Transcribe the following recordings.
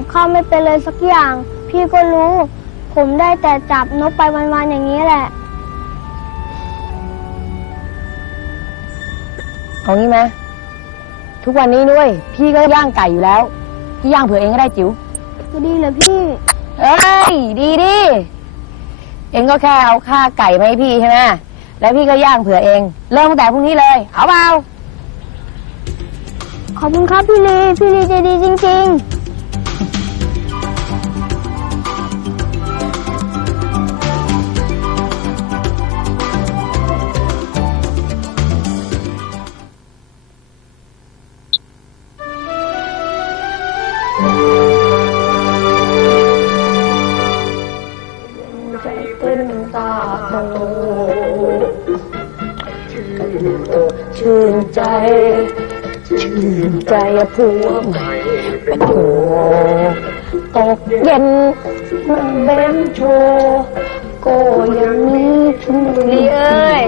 กับข้าวไม่เป็นเลยสักอย่าง พี่ก็รู้ ผมได้แต่จับนกไปวันๆอย่างนี้แหละ เอางี้ไหมทุกวันนี้ด้วย พี่ก็ย่างไก่อยู่แล้ว พี่ย่างเผื่อเองก็ได้จิ๋วก็ดีเลยพี่ เอ้ยดีดิเองก็แค่เอาค่าไก่มาให้พี่ใช่ไหมแล้วพี่ก็ย่างเผื่อเอง เริ่มตั้งแต่พรุ่งนี้เลย เอาเปล่าขอบคุณครับพี่ลี พี่ลีใจดีจริงชื่ ใจผัวใหม่เป็นโถตกเย็นมันเบนโชว์ก็ยังมีทุลีเอ้ย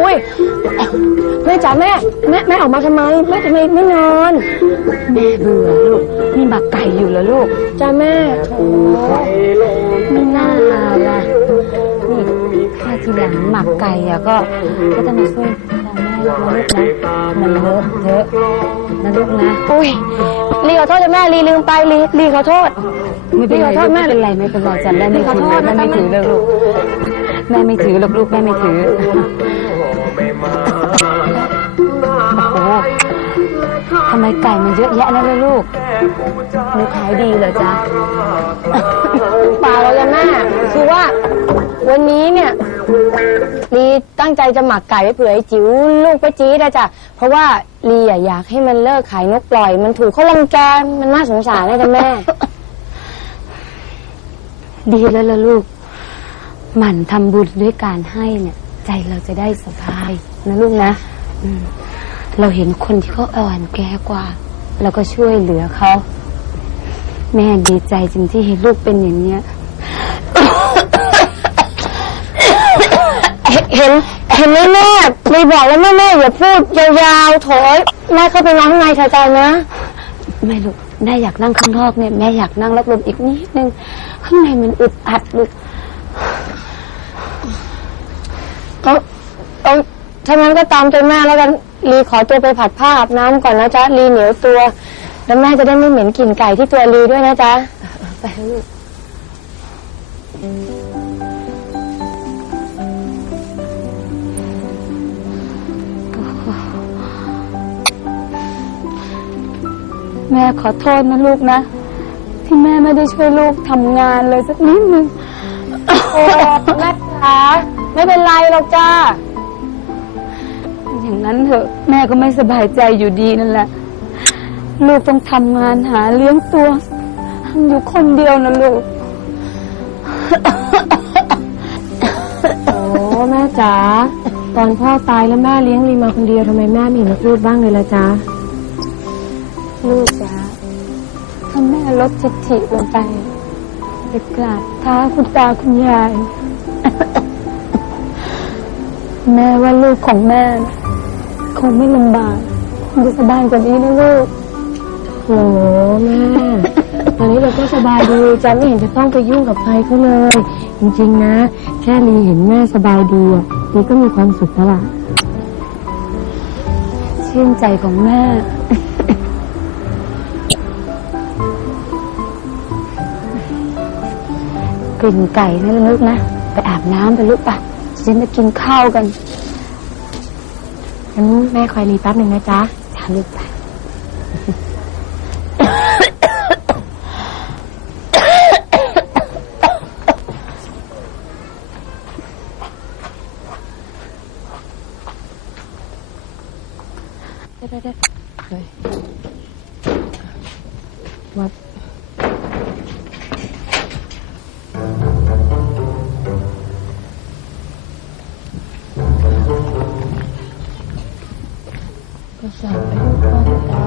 อุ้ยแม่จ๋าแม่แม่แม่ออกมาทำไมแม่ทำไมไม่นอนแม่เบื่อลูกมีหมักไก่อยู่แล้วลูกจ้าแม่โถไม่น่าล่ะ ทีหลังหมักไก่อะก็ก็จะมาช่วยพ่อแม่นะลูกนะมันเลอะเทอะนะลูกนะอุ้ยลีขอโทษจ้ะแม่ลีลืมไปลีลีขอโทษไม่เป็นไรขอโทษแม่ไม่เป็นไรไม่เป็นไรจ้ะแม่ไม่ขอถืโทอษนะแม่ไม่ถือเลยลูกแม่ไม่ถือหรอกลูกแม่ไม่ถือโอ้โหทำไมไก่มันเยอะแยะนั่นเลยลูกหนูขายดีเหรอจ๊ะเปล่าเลยแม่คือว่าวันนี้เนี่ย ลีตั้งใจจะหมักไก่ไว้เผื่อไอ้จิ๋วลูกป้าจี๊ดนะจ๊ะเพราะว่าลีอะอยากให้มันเลิกขายนกปล่อย มันถูกเขาลังแกมันน่าสงสารนะจ๊ะแม่ ดีแล้วล่ะลูก หมั่นทำบุญด้วยการให้เนี่ย ใจเราจะได้สบายนะลูกนะอืมเราเห็นคนที่เขาอ่อนแกกว่าเราก็ช่วยเหลือเขา แม่ดีใจจริงที่เห็นลูกเป็นอย่างเนี้ย เห็นเห็นไหมแม่ลีบอกแล้วแม่แม่อย่าพูดยาวๆโถยแม่เข้าไปนั่งข้างในเถอะจ้ะนะไม่ลูกแม่อยากนั่งข้างนอกเนี่ยแม่อยากนั่งรับลมอีกนิดนึงข้างในมันอึดอัดลูกเอาเอาถ้างั้นก็ตามใจแม่แล้วกันลีขอตัวไปผัดผ้าอาบน้ำก่อนนะจ๊ะลีเหนียวตัว แล้วแม่จะได้ไม่เหม็นกลิ่นไก่ที่ตัวลีด้วยนะจ๊ะไปลูก แม่ขอโทษนะลูกนะ ที่แม่ไม่ได้ช่วยลูกทำงานเลยสักนิดนึงโอ้แม่จ๋าไม่เป็นไรหรอกจ้า อย่างนั้นเถอะแม่ก็ไม่สบายใจอยู่ดีนั่นแหละ ลูกต้องทำงานหาเลี้ยงตัวทำอยู่คนเดียวนะลูก โอ้แม่จ๋าตอนพ่อตายแล้วแม่เลี้ยงลีมาคนเดียวทำไมแม่ไม่เห็นมาพูดบ้างเลยล่ะจ๊ะ ลูกจ๋าถ้าแม่ลดจิตถิลงไปไปกราบเท้าคุณตาคุณยาย แม่ว่าลูกของแม่น่ะคงไม่ลำบากคงจะสบายกว่านี้นะลูกโอ้แม่ตอนนี้เราก็สบายดีจ้ะไม่เห็นจะต้องไปยุ่งกับใครเขาเลย จริง ๆ นะ แค่ลีเห็นแม่สบายดีอะลีก็มีความสุขแล้วล่ะชื่นใจของแม่ กลิ่นไก่นะลูกนะ ไปอาบน้ำไปลูกปะจะมากินข้าวกันงั้นแม่คอยรีแป๊บหนึ่งนะจ๊ะจ้าลูกไป สั่งไปลูกป้อนตา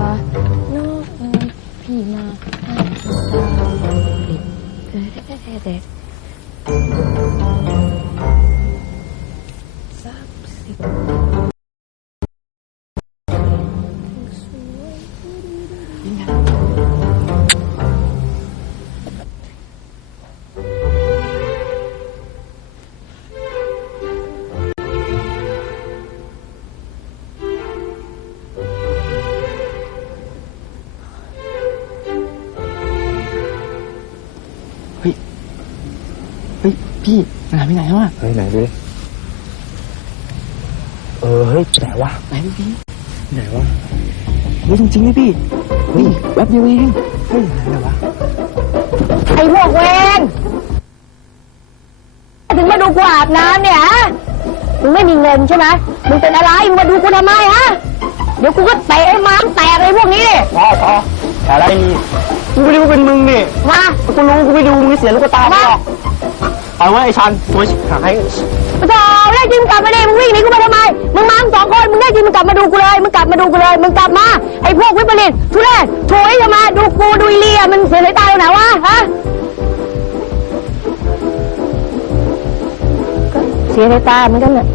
นอกเอ้ยพี่มาให้ตาปิดเด็ดเด็ด พี่มันหายไปไหนวะเฮ้ยไหนดูดิเออเฮ้ยไหนวะไหนดูพี่ไหนวะเฮ้ยจริงๆเลยพี่เฮ้ยแป๊บเดียวเองเฮ้ยไหนวะไอ้พวกเวนถึงมาดูกูอาบน้ำเนี่ยฮะมึงไม่มีเงินใช่ไหมมึงเป็นอะไรมึงมาดูกูทำไมฮะเดี๋ยวกูก็เตะไอ้ม้ามแตกไอ้พวกนี้ดิพอพออะไรนี่กูไม่รู้ว่าเป็นมึงนี่มากูรู้กูไม่ดูมึงเสียลูกตาไม่หรอก เอาไว้ไอ้ชันตัวชิบหายปะโถแน่จริงมึงกลับมาดิมึงวิ่งหนีกูมาทำไม มึงมามึงสองคน มึงแน่จริงมึงกลับมาดูกูเลย มึงกลับมาดูกูเลย มึงกลับมา ไอ้พวกวิปริตทุเรศโถยจะมาดูกูดูอีเลียมันเสียสายตาตรงไหนวะ ฮะก็เสียสายตาเหมือนกันแหละ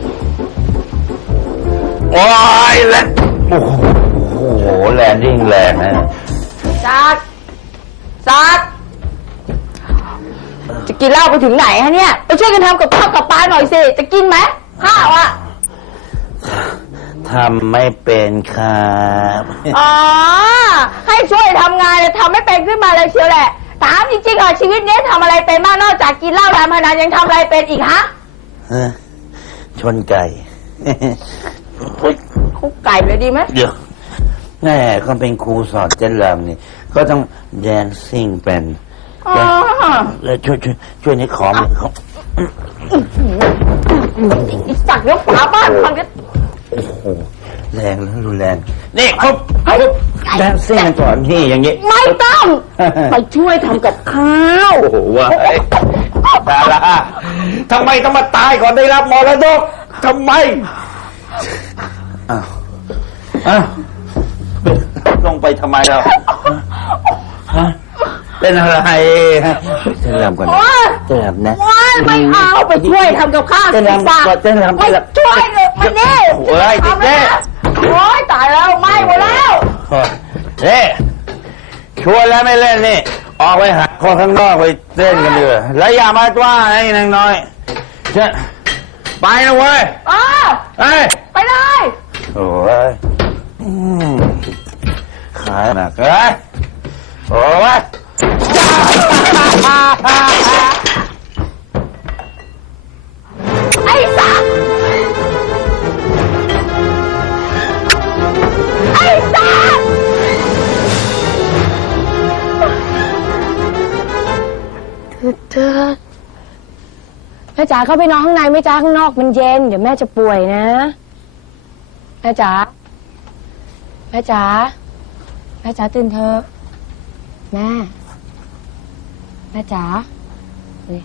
โอ้ยแลนโอ้โหโอ้โห แลนดิ้งแรงนะ ซักซักจะ กินเหล้าไปถึงไหนฮะเนี่ย ไปช่วยกันทำกับข้าวกับปลาหน่อยสิ จะกินไหมข้าวอะ ทำไม่เป็นครับ อ๋อ ให้ช่วยทำงานแต่ทำไม่เป็นขึ้นมาเลยเชียวแหละ ถามจริงๆเหรอชีวิตนี้ทำอะไรเป็นบ้างนอกจากกินเหล้าดามพนันยังทำอะไรเป็นอีกฮะเอ้อชนไก่คุกไก่เลยดีไหมเดี๋ยวแม่ก็เป็นครูสอนเต้นรำนี่ ก็ต้องแดนซิ่งเป็น อ๋อแล้วช่วยช่วยช่วยนี่ของเขาอีสักเดี๋ยวฝาบ้านพังจะโอ้โหแรงแล้วรุนแรงนี่ครบครบแดนซิ่งกันก่อนนี่อย่างงี้ไม่ต้องไปช่วยทำกับข้าวโอ้โหว่าดาราทำไมต้องมาตายก่อนได้รับมรดกทำไมอ้าวอ้าวลงไปทำไมเราฮะ เป็นอะไรฮะเต้นรำก่อนนะโอ๊ยเต้นรำนะว้ายไม่เอาไปช่วยทำกับข้าวเต้นรำฝากก่อนเต้นรำไม่เต้นรำช่วยเลยมาดิโอ้ยทำเจ๊นะโอ้ยตายแล้วไหม้หมดแล้วเฮ้ชวนแล้วไม่เล่นนี่ ออกไปหาคนข้างนอกไปเต้นกันดีกว่าแล้วอย่ามาว่าไอ้นางน้อยเจ้าไปนะเว้ยเออเฮ้ยไปเลยโอ้ยอืมขายหนักเอ้ยโอ้ย ไอ้สัตว์ไอ้สัตว์เธอแม่จ๋าเข้าไปนอนข้างในไหม่จ้าข้างนอกมันเย็น เดี๋ยวแม่จะป่วยนะแม่จ๋าแม่จ๋าแม่จ๋าตื่นเถอะแม่ ม่จ๋าเฮ้ย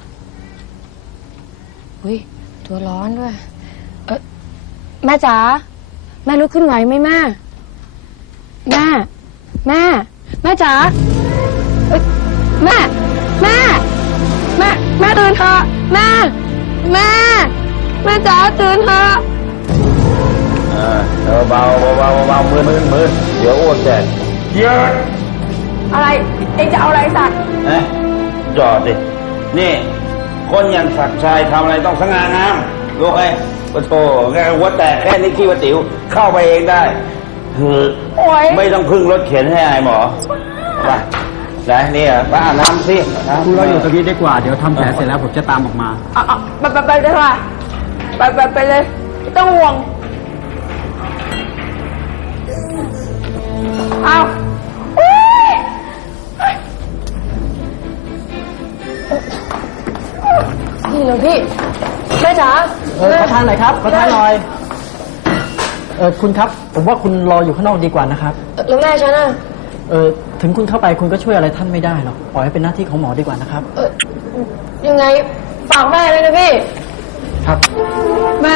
อุ้ยตัวร้อนด้วย เออแม่จ๋า แม่ลุกขึ้นไหวไหมแม่ แม่ แม่ แม่จ๋าเอ้ยแม่ แม่ แม่ แม่ตื่นเถอะ แม่ แม่ แม่จ๋าตื่นเถอะเออเบาเบาเบามือมือมือเดี๋ยวอ้วกแตกเยอะอะไร เองจะเอาอะไรสัตว์ นะ จอดดินี่ คนอย่างศักดิ์ชัยทำอะไรต้องสง่างามรู้ไหมปะโถแค่หัวแตกแค่นี้ขี้วัติ๋วเข้าไปเองได้คือโอ๊ยไม่ต้องพึ่งรถเข็นให้ไอ้หมอไปไหนนี่อะป้าอาบน้ำสิคุณเราอยู่ตรงนี้ดีกว่า เดี๋ยวทำแผลเสร็จแล้วผมจะตามออกมาเอาเอาไปไปไปเลยค่ะไปไปไปเลยไม่ต้องห่วงเอา นี่เลยพี่แม่จ๋าเออขอทานหน่อยครับขอทานหน่อยเออคุณครับ ผมว่าคุณรออยู่ข้างนอกดีกว่านะครับแล้วแม่ฉันอะเออถึงคุณเข้าไปคุณก็ช่วยอะไรท่านไม่ได้หรอกปล่อยให้เป็นหน้าที่ของหมอดีกว่านะครับ เออยังไงฝากแม่เลยนะพี่ ครับ แม่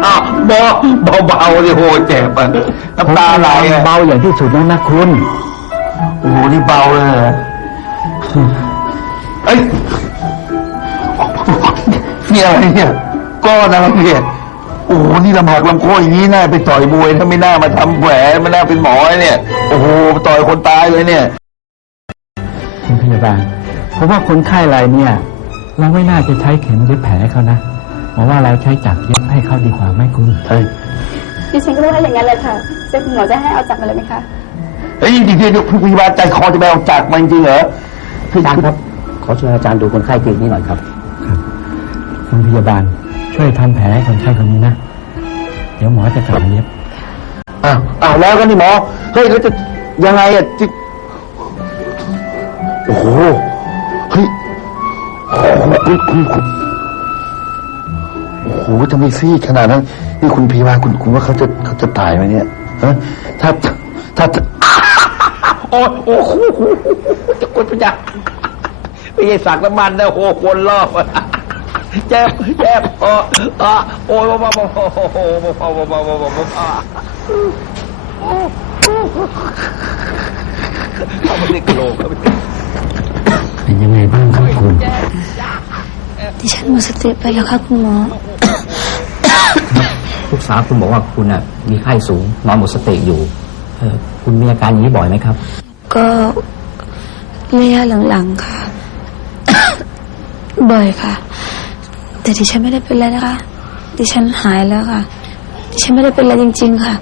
เบาเบาๆดิโหเจ็บอะน้ำตาไหลอะเบาอย่างที่สุดแล้วนะคุณโอ้โหนี่เบาเลยเหรอเอ้ยนี่อะไรเนี่ยก้อนอะไรเนี่ยโอ้โหนี่ลำหักลำโค้อย่างนี้น่าไปต่อยมวยถ้าไม่น่ามาทำแผลไม่น่าเป็นหมอเนี่ย โอ้โหต่อยคนตายเลยเนี่ยคุณพยาบาลเพราะว่าคนไข้รายเนี่ย เราไม่น่าจะใช้เข็มเย็บแผลให้เขานะ หมอว่าเราใช้จักรเย็บให้เขาดีกว่าไหมคุณเฮ้ยดิฉันก็ว่าอย่างนั้นเลยค่ะเจ้าคุณหมอจะให้เอาจับมาเลยไหมคะเฮ้ยจริงๆคุณพยาบาลใจคอจะไปเอาจักรมาจริงๆเหรออาจารย์ครับ ขอเชิญอาจารย์ดูคนไข้เตียงนี้หน่อยครับ คุณพยาบาลช่วยทำแผลให้คนไข้คนนี้นะ เดี๋ยวหมอจะกลับมาเย็บอ้าวอ้าวแล้วกันนี่หมอเฮ้ยแล้วจะยังไงอะจิโอ้โหเฮ้ยโอ้โหคุณคุณคุณ โอ้โหทำไมซีดขนาดนั้นนี่คุณพยาบาคุณคุณว่าเขาจะเขาจะตายไหมเนี่ยฮะถ้าถ้าถ้าโอ้โอ้โหจะกดปัญญาไม่ใช่สักน้ำมันนะโอ้โหคนรอบเจ็บเจ็บเออเออโอ้ยบ้าบ้าบ้าโอ้โหบ้าบ้าบ้าบ้าบ้าบ้าบ้าเขาไม่ได้โกรธเขาไม่ได้เป็นยังไงบ้างครับคุณ ดิฉันหมดสติไปแล้วค่ะคุณหมอ ลูกสาวคุณบอกว่าคุณอะมีไข้สูงนอนหมดสติอยู่เออคุณมีอาการอย่างนี้บ่อยไหมครับ ก็ระยะหลังๆค่ะ บ่อยค่ะ แต่ดิฉันไม่ได้เป็นอะไรนะคะ ดิฉันหายแล้วค่ะ ดิฉันไม่ได้เป็นอะไรจริง ๆ ค่ะ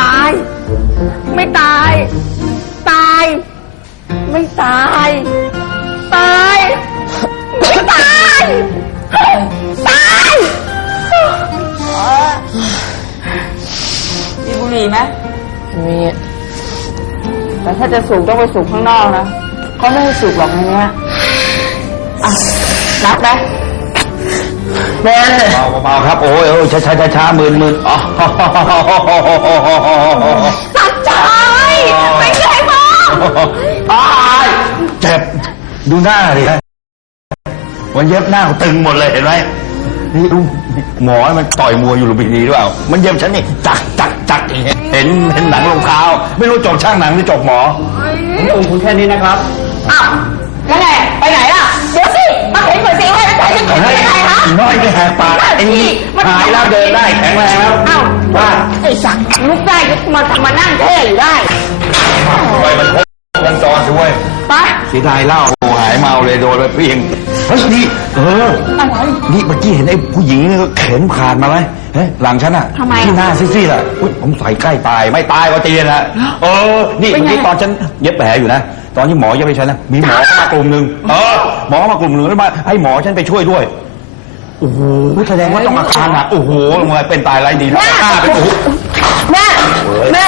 ตาย ไม่ตาย ไหมมี แต่ถ้าจะสูบต้องไปสูบข้างนอกนะเขาไม่ให้สูบหรอกในเนี้ยอะนับไหมเบาเบาๆครับ โอ้ยโอ้ยช้าช้าช้าช้าหมื่นหมื่นอ๋อสัจใจไม่ใช่หมอตายเจ็บ ดูหน้าดิวันเย็บหน้าเขาตึงหมดเลยเห็นไหมนี่ดูหมอมันต่อยมวยอยู่ลุมพินีหรือเปล่า มันเย็บฉันนี่จักจักจักอย่าง เงี้ยเห็นเห็นหนังลงเท้า ไม่รู้จบช่างหนังหรือจบหมอผมองคุณแค่นี้นะครับ อ้าวแล้วไงไปไหนล่ะ เดี๋ยวสิมาเห็นเหมือนสิให้ไปจะเข็นได้ยังไงฮะน้อยไม่แหกปากไอ้นี่หายแล้วเดินได้แข็งแรงแล้วอ้าวว่าไอ้สักลุกได้ก็มาทำมานั่งเท่อยู่ได้ไปมันครบวงจรสิเว้ย ไปเสียดายเหล้าโอ้หายเมาเลยโดนไปเพียงเฮ้ยนี่เอออะไร นี่เมื่อกี้เห็นไอ้ผู้หญิงนี่ก็เข็นผ่านมาไหมเฮ้ยหลังฉันอะทำไมอะที่หน้าซีดๆอะอุ๊ยผมใส่ใกล้ตายไม่ตายก็ตีนะเออนี่เป็นเมื่อไงกี้ตอนฉันเย็บแผลอยู่นะตอนที่หมอเย็บให้ฉันนะมีหมอเข้ามากลุ่มหนึ่งเออหมอเข้ามากลุ่มหนึ่งแล้วมาให้หมอฉันไปช่วยด้วยโอ้โหแสดงว่าต้องอาการหนักโอ้โหลงมาเป็นตายไรดีนะหน้าเป็นโอ้โห แม่แม่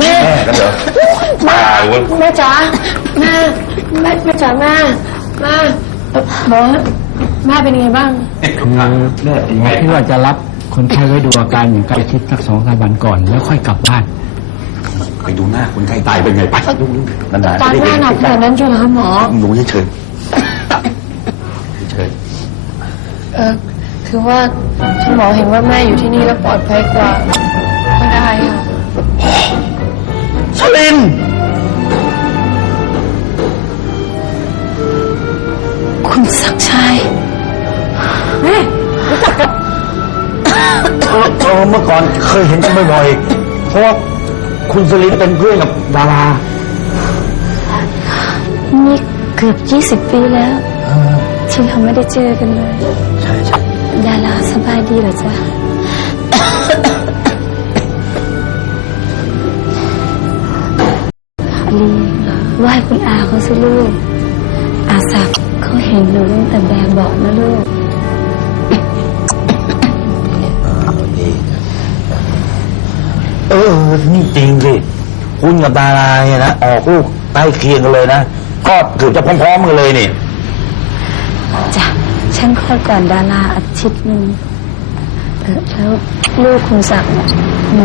แม่กันเหรอตายเว้ยแม่จ๋าแม่แม่แม่จ๋าแม่แม่เอ่อหมอแม่เป็นยังไงบ้างคือหมอที่ว่าจะรับคนไข้ไว้ดูอาการอย่างใกล้ชิดสักสองสามวันก่อน แล้วค่อยกลับบ้านไปดูหน้าคนไข้ตายเป็นไงไปดูนานๆตอนจะได้แม่หนักขนาดนั้นใช่ไหมคะหมอดูเฉยเฉยเออคือว่าคุณหมอเห็นว่าแม่อยู่ที่นี่แล้วปลอดภัยกว่าก็ได้ค่ะ ชลิน คุณศักดิ์ชัยเออเออเมื่อก่อนเคยเห็นกันบ่อยๆเพราะว่าคุณสลินเป็นเพื่อนกับดารานี่เกือบยี่สิบปีแล้วที่เราไม่ได้เจอกันเลย ใช่ใช่ดาราสบายดีเหรอจ๊ะ ลีไหว้คุณอาเขาสิลูก อาศักดิ์เขาเห็นหนูตั้งแต่แบบเบอกนะลูกเออ นี่จริงสิ คุณกับดาราเนี่ยนะออกลูกใกล้เคียงกันเลยนะก็เกือบจะพร้อมๆกันเลยนี่จ้ะฉันคลอดก่อนดาราอาทิตย์หนึ่งเออแล้วลูกคุณศักดิ์น่ะหนู